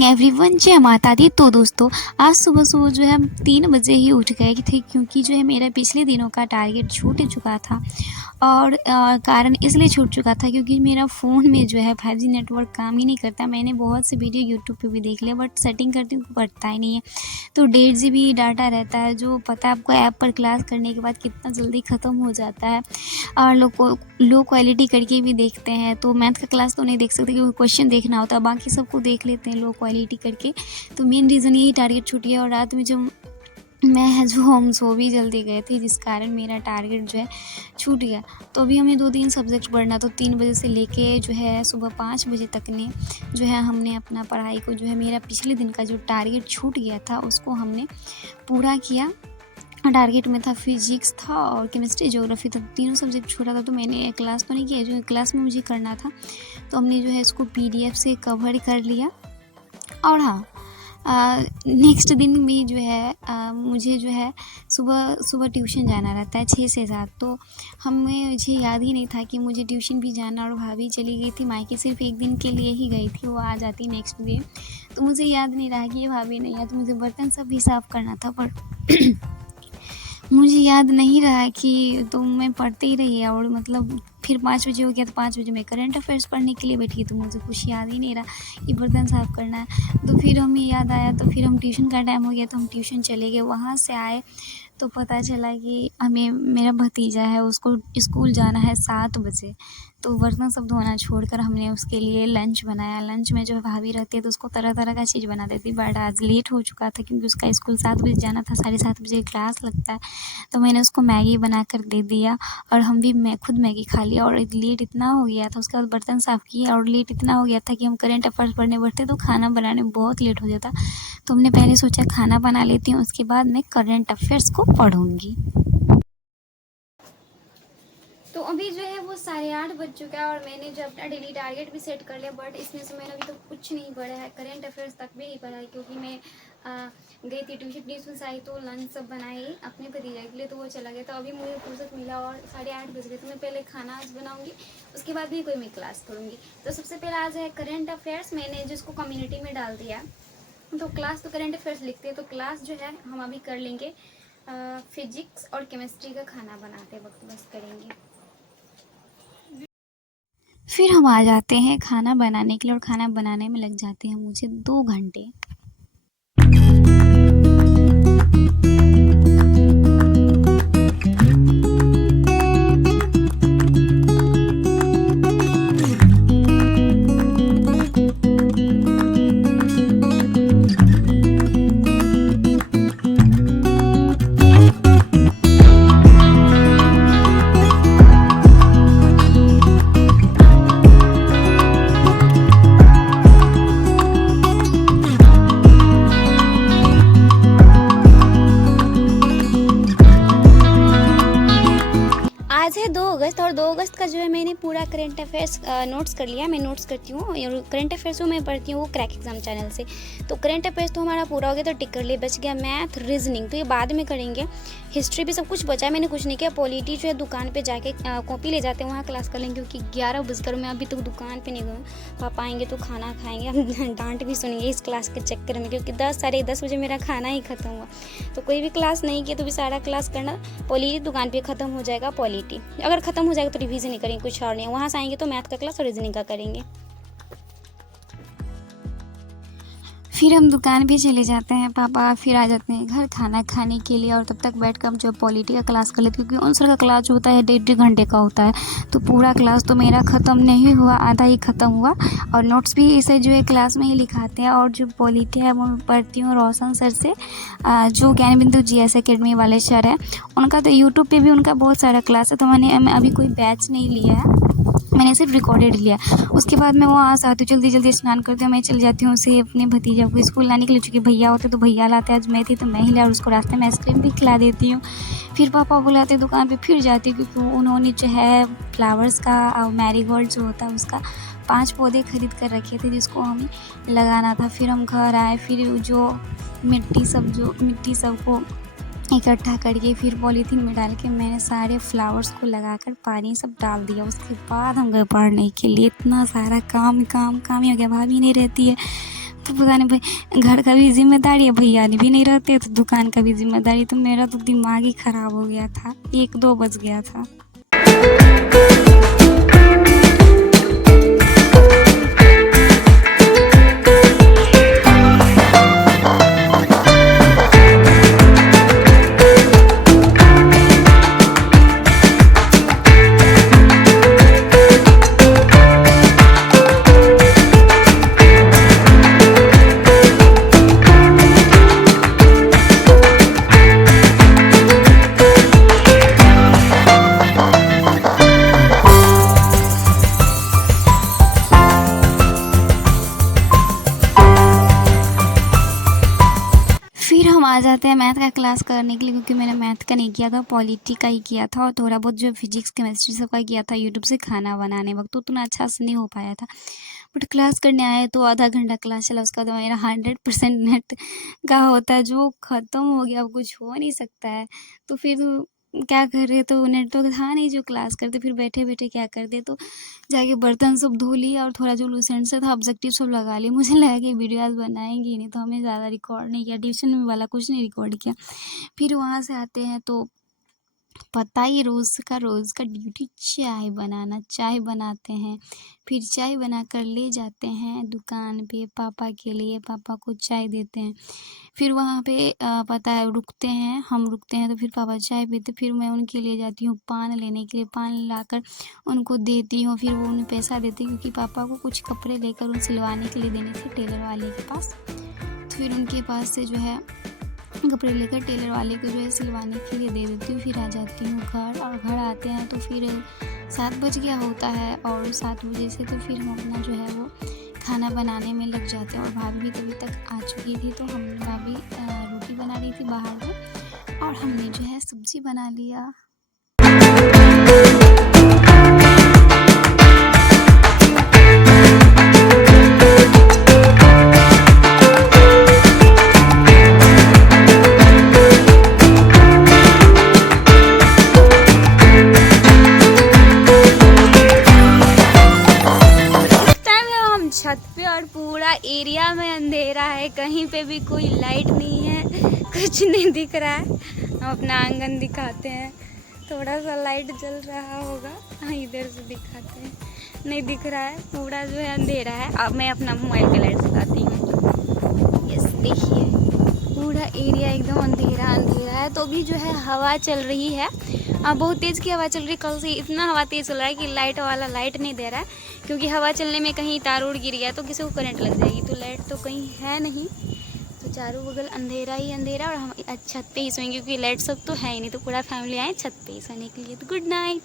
Morning everyone, जय माता दी। तो दोस्तों, आज सुबह सुबह जो है हम 3 बजे ही उठ गए थे, क्योंकि जो है मेरा पिछले दिनों का टारगेट छूट चुका था। और कारण इसलिए छूट चुका था क्योंकि मेरा फ़ोन में जो है 5G नेटवर्क काम ही नहीं करता। मैंने बहुत से वीडियो यूट्यूब पे भी देख लिया, बट सेटिंग करती हूँ पड़ता ही नहीं है। तो 1.5 GB डाटा रहता है, जो पता है आपको ऐप पर क्लास करने के बाद कितना जल्दी ख़त्म हो जाता है। और लो क्वालिटी करके भी देखते हैं, तो मैथ का क्लास तो नहीं देख सकते क्योंकि क्वेश्चन देखना होता है, बाकी सबको देख लेते हैं लो क्वालिटी करके। तो मेन रीज़न यही टारगेट छूट गया। और रात में जो हम सो भी जल्दी गए थे, जिस कारण मेरा टारगेट जो है छूट गया। तो अभी हमें 2-3 सब्जेक्ट पढ़ना, तो 3 बजे से लेके जो है सुबह 5 बजे तक ने जो है हमने अपना पढ़ाई को जो है मेरा पिछले दिन का जो टारगेट छूट गया था उसको हमने पूरा किया। टारगेट में था फिजिक्स था और केमिस्ट्री ज्योग्राफी था, तीनों सब्जेक्ट छूटा था। तो मैंने क्लास तो नहीं किया, जो क्लास में मुझे करना था तो हमने जो है इसको PDF से कवर कर लिया। और हाँ, नेक्स्ट दिन भी जो है मुझे जो है सुबह सुबह ट्यूशन जाना रहता है 6 से 7। तो मुझे याद ही नहीं था कि मुझे ट्यूशन भी जाना, और भाभी चली गई थी मायके, सिर्फ एक दिन के लिए ही गई थी, वो आ जाती नेक्स्ट डे। तो मुझे याद नहीं रहा कि ये भाभी नहीं है, तो मुझे बर्तन सब भी साफ़ करना था। पर मुझे याद नहीं रहा कि, तो मैं पढ़ते ही रही। और मतलब फिर 5 बजे हो गया, तो 5 बजे मैं करंट अफेयर्स पढ़ने के लिए बैठी, तो मुझे कुछ याद ही नहीं रहा कि बर्तन साफ़ करना है। तो फिर हमें याद आया, तो फिर हम ट्यूशन का टाइम हो गया तो हम ट्यूशन चले गए। वहाँ से आए तो पता चला कि हमें, मेरा भतीजा है उसको स्कूल जाना है 7 बजे। तो बर्तन सब धोना छोड़कर हमने उसके लिए लंच बनाया। लंच में जो है भाभी रहती है तो उसको तरह तरह का चीज़ बना देती, बट आज लेट हो चुका था क्योंकि उसका स्कूल 7 बजे जाना था, 7:30 बजे क्लास लगता है। तो मैंने उसको मैगी बना कर दे दिया और हम भी मैं खुद मैगी खा लिया। और लेट इतना हो गया था, उसके बाद बर्तन साफ़ किए और लेट इतना हो गया था कि हम करंट अफेयर्स पढ़ने बैठते तो खाना बनाने में बहुत लेट हो जाता। तो हमने पहले सोचा खाना बना लेती हूँ, उसके बाद मैं करंट अफेयर्स को पढ़ूँगी। तो अभी जो है वो 8:30 बज चुका है और मैंने जो अपना डेली टारगेट भी सेट कर लिया, बट इसमें से मैंने अभी तो कुछ नहीं पढ़ा है, करंट अफेयर्स तक भी नहीं पढ़ा है, क्योंकि मैं गई थी ट्यूशन से आई तो लंच सब बनाई अपने भतीजा के लिए, तो वो चला गया। तो अभी मुझे फुर्सत मिला और 8:30 बज गए, तो मैं पहले खाना आज बनाऊंगी, उसके बाद भी कोई मैं क्लास करूँगी। तो सबसे पहले आज है करंट अफेयर्स, मैंने जिसको कम्युनिटी में डाल दिया। तो क्लास तो करंट अफेयर्स लिखते हैं, तो क्लास जो है हम अभी कर लेंगे फिजिक्स और केमिस्ट्री का खाना बनाते वक्त बस करेंगे। फिर हम आ जाते हैं खाना बनाने के लिए, और खाना बनाने में लग जाते हैं मुझे 2 घंटे। आज है 2 अगस्त और 2 अगस्त का जो है मैंने पूरा करंट अफेयर्स नोट्स कर लिया। मैं नोट्स करती हूँ और करंट अफेयर्स जो मैं पढ़ती हूँ वो क्रैक एग्जाम चैनल से। तो करंट अफेयर्स तो हमारा पूरा हो गया, तो टिक कर लिए। बच गया मैथ, रीजनिंग, तो ये बाद में करेंगे। हिस्ट्री भी सब कुछ बचा है, मैंने कुछ नहीं किया। पॉलिटी जो है दुकान पे जाके कॉपी ले जाते हैं, वहाँ क्लास कर लेंगे, क्योंकि 11 बजकर मैं अभी तक दुकान पे नहीं गई। पापा आएंगे तो खाना खाएंगे, हम डांट भी सुनेंगे इस क्लास के चक्कर में, क्योंकि 10 बजे मेरा खाना ही खत्म हुआ। तो कोई भी क्लास नहीं किया तो भी सारा क्लास करना। पॉलिटी दुकान पे ख़त्म हो जाएगा, पॉलिटी अगर ख़त्म हो जाएगा तो रिवीजन ही करेंगे, कुछ और नहीं। वहाँ से आएंगे तो मैथ का क्लास और रीजनिंग का करेंगे। फिर हम दुकान पे चले जाते हैं, पापा फिर आ जाते हैं घर खाना खाने के लिए। और तब तक बैठ कर हम जो पॉलिटी का क्लास कर लेते, क्योंकि उन सर का क्लास जो होता है 1.5 घंटे का होता है। तो पूरा क्लास तो मेरा ख़त्म नहीं हुआ, आधा ही ख़त्म हुआ। और नोट्स भी इसे जो है क्लास में ही लिखाते हैं। और जो पॉलिटी है वो मैं पढ़ती हूँ रोशन सर से, जो ज्ञान बिंदु GS एकेडमी वाले सर हैं। उनका तो यूट्यूब पे भी उनका बहुत सारा क्लास है, तो मैंने अभी कोई बैच नहीं लिया है, मैंने सिर्फ रिकॉर्डेड लिया। उसके बाद मैं वहाँ से आती हूँ, जल्दी जल्दी स्नान करती हूँ, मैं चली जाती हूँ उसे अपने भतीजा को स्कूल लाने के लिए। चूँकि भैया होते तो भैया लाते, आज मैं थी तो मैं ही ला, और उसको रास्ते में आइसक्रीम भी खिला देती हूँ। फिर पापा बुलाते दुकान पे, फिर जाती हूँ, क्योंकि उन्होंने जो है फ्लावर्स का मैरीगोल्ड जो होता है उसका 5 पौधे खरीद कर रखे थे, जिसको हमें लगाना था। फिर हम घर आए, फिर जो मिट्टी सबको इकट्ठा करके फिर पॉलीथीन में डाल के मैंने सारे फ्लावर्स को लगाकर पानी सब डाल दिया। उसके बाद हम गए पढ़ने के लिए। इतना सारा काम ही हो गया, भाभी नहीं रहती है, तो पता नहीं भाई, घर का भी जिम्मेदारी है, भैया भी नहीं रहते तो दुकान का भी जिम्मेदारी, तो मेरा तो दिमाग ही ख़राब हो गया था, 1-2 बज गया था। फिर हम आ जाते हैं मैथ का क्लास करने के लिए, क्योंकि मैंने मैथ का नहीं किया था, पॉलिटी का ही किया था, और थोड़ा बहुत जो फिजिक्स केमिस्ट्री सब का किया था यूट्यूब से खाना बनाने वक्त, तो उतना अच्छा से नहीं हो पाया था। बट क्लास करने आए तो आधा घंटा क्लास चला, उसका तो मेरा 100% नेट का होता है, जो ख़त्म हो गया, अब कुछ हो नहीं सकता है। तो फिर क्या कर रहे, तो नेट तो था नहीं जो क्लास करते, फिर बैठे बैठे क्या करते, तो जाके बर्तन सब धो लिया और थोड़ा जो लूसेंट से था ऑब्जेक्टिव सब लगा लिए। मुझे लगा कि वीडियो आज बनाएंगी नहीं, तो हमें ज़्यादा रिकॉर्ड नहीं किया, ट्यूशन में वाला कुछ नहीं रिकॉर्ड किया। फिर वहाँ से आते हैं तो पता ही रोज़ का ड्यूटी चाय बनाना, चाय बनाते हैं। फिर चाय बनाकर ले जाते हैं दुकान पे पापा के लिए, पापा को चाय देते हैं। फिर वहाँ पे पता है रुकते हैं, हम रुकते हैं तो फिर पापा चाय पीते, फिर मैं उनके लिए जाती हूँ पान लेने के लिए, पान लाकर उनको देती हूँ, फिर वो उन्हें पैसा देती, क्योंकि पापा को कुछ कपड़े लेकर उन सिलवाने के लिए देने थे टेलर वाले के पास। तो फिर उनके पास से जो है कपड़े लेकर टेलर वाले को जो है सिलवाने के लिए दे देती हूँ। फिर आ जाती हूँ घर, और घर आते हैं तो फिर 7 बज गया होता है, और 7 बजे से तो फिर हम अपना जो है वो खाना बनाने में लग जाते हैं। और भाभी भी तभी तक आ चुकी थी, तो हम भाभी रोटी बना रही थी बाहर में, और हमने जो है सब्ज़ी बना लिया। छत पे और पूरा एरिया में अंधेरा है, कहीं पे भी कोई लाइट नहीं है, कुछ नहीं दिख रहा है। हम अपना आंगन दिखाते हैं, थोड़ा सा लाइट जल रहा होगा, हाँ इधर से दिखाते हैं, नहीं दिख रहा है, पूरा जो है अंधेरा है। अब मैं अपना मोबाइल का लाइट जलाती हूँ। यस देखिए, पूरा एरिया एकदम अंधेरा अंधेरा है। तो अभी जो है हवा चल रही है, बहुत तेज़ की हवा चल रही है। कल से इतना हवा तेज़ चल रहा है कि लाइट वाला लाइट नहीं दे रहा है, क्योंकि हवा चलने में कहीं तार उड़ गिर गया तो किसी को करंट लग जाएगी, तो लाइट तो कहीं है नहीं। तो चारों बगल अंधेरा ही अंधेरा, और हम छत पे ही सोएंगे, क्योंकि लाइट सब तो है ही नहीं, तो पूरा फैमिली आए छत पे ही सोने के लिए। तो गुड नाइट।